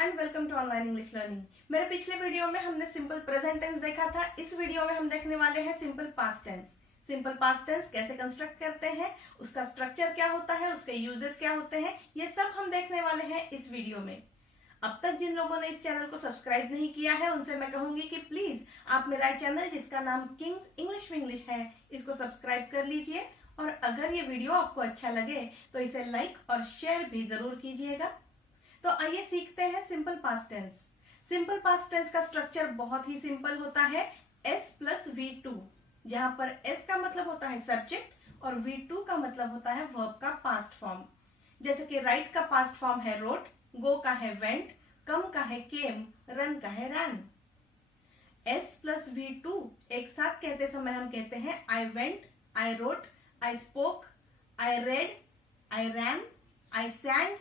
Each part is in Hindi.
And welcome to online English learning. मेरे पिछले वीडियो में हमने सिंपल प्रेजेंट टेंस देखा था। इस वीडियो में हम देखने वाले हैं simple past tense. Simple past tense कैसे कंस्ट्रक्ट करते हैं, उसका स्ट्रक्चर क्या होता है, उसके यूजेस क्या होते हैं, ये सब हम देखने वाले हैं इस वीडियो में। अब तक जिन लोगों ने इस चैनल को सब्सक्राइब नहीं किया है उनसे मैं कहूंगी कि प्लीज आप मेरा चैनल जिसका नाम किंग्स इंग्लिश इंग्लिश है इसको सब्सक्राइब कर लीजिए, और अगर ये वीडियो आपको अच्छा लगे तो इसे लाइक और शेयर भी जरूर कीजिएगा। तो आइए सीखते हैं simple past tense. Simple past tense का स्ट्रक्चर बहुत ही सिंपल होता है, S प्लस V2, जहां पर S का मतलब होता है सब्जेक्ट और V2 का मतलब होता है वर्ब का पास्ट फॉर्म। जैसे कि राइट का पास्ट फॉर्म है रोट, गो का है वेंट, कम का है केम, रन का है रन। S प्लस V2 एक साथ कहते समय हम कहते हैं I went, I wrote, I spoke, I read, I ran, I sang.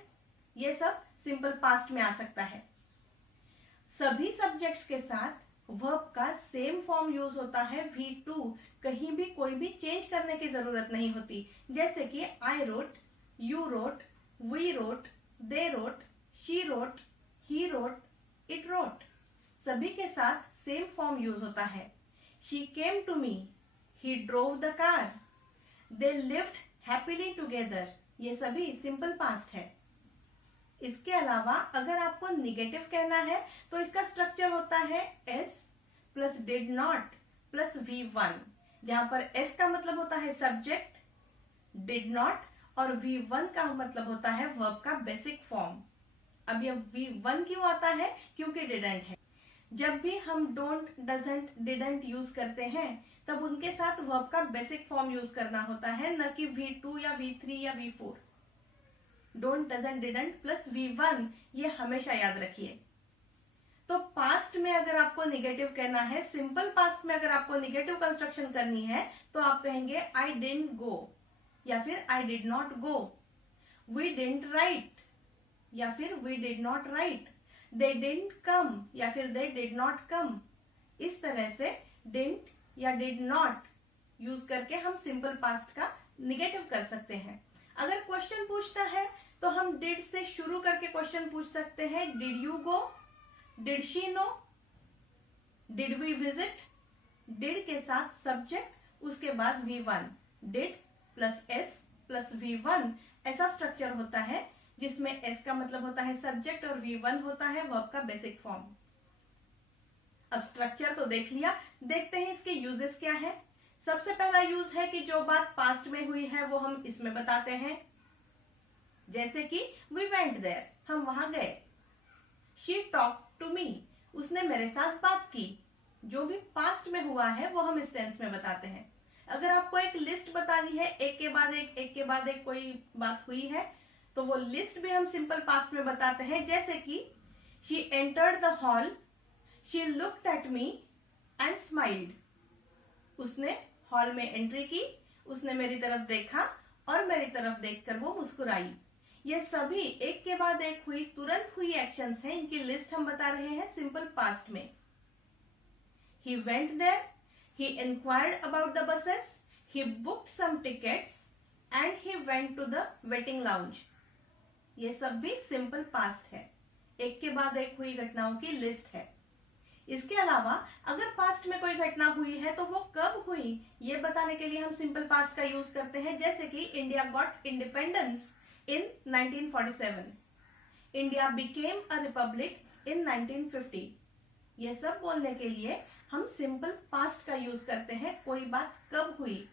ये सब सिंपल पास्ट में आ सकता है। सभी सब्जेक्ट्स के साथ वर्ब का सेम फॉर्म यूज होता है V2, कहीं भी कोई भी चेंज करने की जरूरत नहीं होती। जैसे कि I wrote, you wrote, we wrote, they wrote, she wrote, he wrote, it wrote, सभी के साथ सेम फॉर्म यूज होता है। She came to me, he drove the car, they lived happily together, ये सभी सिंपल पास्ट है। इसके अलावा अगर आपको निगेटिव कहना है तो इसका स्ट्रक्चर होता है S plus did not plus V1, जहां पर S का मतलब होता है सब्जेक्ट, डिड नॉट, और V1 का मतलब होता है वर्ब का बेसिक फॉर्म। अब यह V1 क्यों आता है? क्योंकि डिडंट है। जब भी हम डोंट, डजंट, डिडंट यूज करते हैं तब उनके साथ वर्ब का बेसिक फॉर्म यूज करना होता है, न कि V2 या V3 या V4। Don't, doesn't, didn't plus V1, ये हमेशा याद रखिए। तो पास्ट में अगर आपको निगेटिव कहना है, सिंपल पास्ट में अगर आपको निगेटिव कंस्ट्रक्शन करनी है तो आप कहेंगे आई डिडंट गो या फिर I did not go, we didn't write या फिर we did not write, they didn't come या फिर दे डिड नॉट कम। इस तरह से डिडंट या डिड नॉट यूज करके हम सिंपल पास्ट का निगेटिव कर सकते हैं। अगर क्वेश्चन पूछता है तो हम डिड से शुरू करके क्वेश्चन पूछ सकते हैं। Did you go, did she know, did we visit, did के साथ सब्जेक्ट, उसके बाद V1, did plus S plus V1, ऐसा स्ट्रक्चर होता है जिसमें S का मतलब होता है सब्जेक्ट और V1 होता है वर्ब का बेसिक फॉर्म। अब स्ट्रक्चर तो देख लिया, देखते हैं इसके यूजेस क्या है। सबसे पहला यूज है कि जो बात पास्ट में हुई है वो हम इसमें बताते हैं। जैसे कि वी वेंट देयर, हम वहां गए। शी टॉक टू मी, उसने मेरे साथ बात की। जो भी पास्ट में हुआ है वो हम इस टेंस में बताते हैं। अगर आपको एक लिस्ट बतानी है, एक के बाद एक कोई बात हुई है, तो वो लिस्ट भी हम सिंपल पास्ट में बताते हैं। जैसे कि she entered the hall, she looked at me and smiled, उसने हॉल में एंट्री की, उसने मेरी तरफ देखा और मेरी तरफ देखकर वो मुस्कुराई। ये सभी एक के बाद एक हुई, तुरंत हुई एक्शंस हैं, इनकी लिस्ट हम बता रहे हैं सिंपल पास्ट में। He went there, he inquired about the buses, he booked some tickets and he went to the waiting lounge। ये सब भी सिंपल पास्ट है, एक के बाद एक हुई घटनाओं की लिस्ट है। इसके अलावा अगर पास्ट में कोई घटना हुई है तो वो कब हुई ये बताने के लिए हम सिंपल पास्ट का यूज करते हैं। जैसे कि India got independence in 1947, India became a republic in 1950। ये सब बोलने के लिए हम सिंपल पास्ट का यूज करते हैं, कोई बात कब हुई।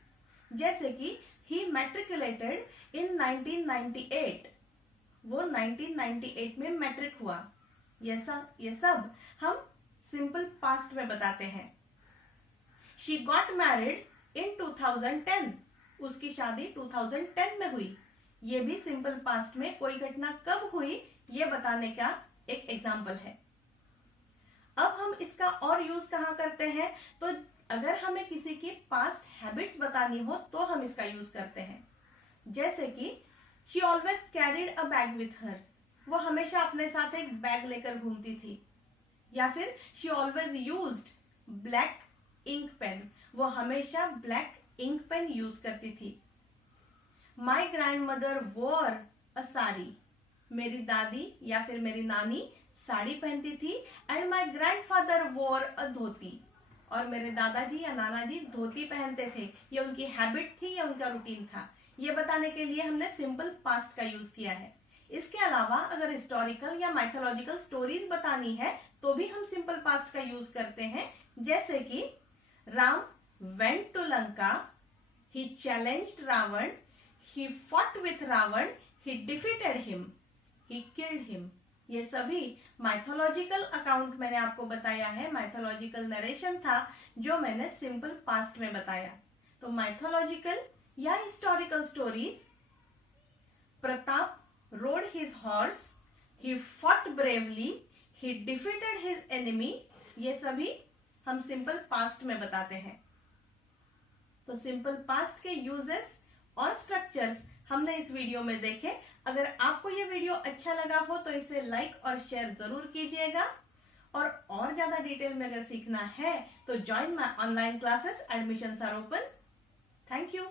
जैसे कि ही मैट्रिकुलेटेड इन 1998, वो 1998 में मैट्रिक हुआ। ये सब हम सिंपल पास्ट में बताते हैं। शी गॉट मैरिड इन 2010, उसकी शादी 2010 में हुई। ये भी सिंपल पास्ट में कोई घटना कब हुई ये बताने का एक एग्जाम्पल है। अब हम इसका और यूज कहाँ करते हैं, तो अगर हमें किसी की पास्ट हैबिट्स बतानी हो तो हम इसका यूज करते हैं। जैसे कि she always carried a bag with her, वो हमेशा अपने साथ एक बैग लेकर घूमती थी। या फिर she always used black ink pen, वो हमेशा ब्लैक इंक पेन यूज करती थी। माई ग्रैंड मदर वोर अ साड़ी, मेरी दादी या फिर मेरी नानी साड़ी पहनती थी एंड माई ग्रैंडफादर वोर अ धोती। और मेरे दादाजी या नाना जी धोती पहनते थे, ये उनकी हैबिट थी या उनका रूटीन था। ये बताने के लिए हमने सिंपल पास्ट का यूज किया है। इसके अलावा अगर हिस्टोरिकल या माइथोलॉजिकल स्टोरीज बतानी है तो भी हम सिंपल पास्ट का यूज करते हैं, जैसे कि Ram went to Lanka, he challenged Ravan, he fought with Ravan, he defeated him, he killed him. ये सभी माइथोलॉजिकल अकाउंट मैंने आपको बताया है, माइथोलॉजिकल नरेशन था जो मैंने सिंपल पास्ट में बताया। तो माइथोलॉजिकल या historical stories, Pratap rode his horse, he fought bravely, he defeated his enemy, ये सभी हम सिंपल पास्ट में बताते हैं। तो सिंपल पास्ट के यूजेस और स्ट्रक्चर्स हमने इस वीडियो में देखे। अगर आपको ये वीडियो अच्छा लगा हो तो इसे लाइक और शेयर जरूर कीजिएगा, और ज्यादा डिटेल में अगर सीखना है तो join my online classes, admissions are open. Thank you.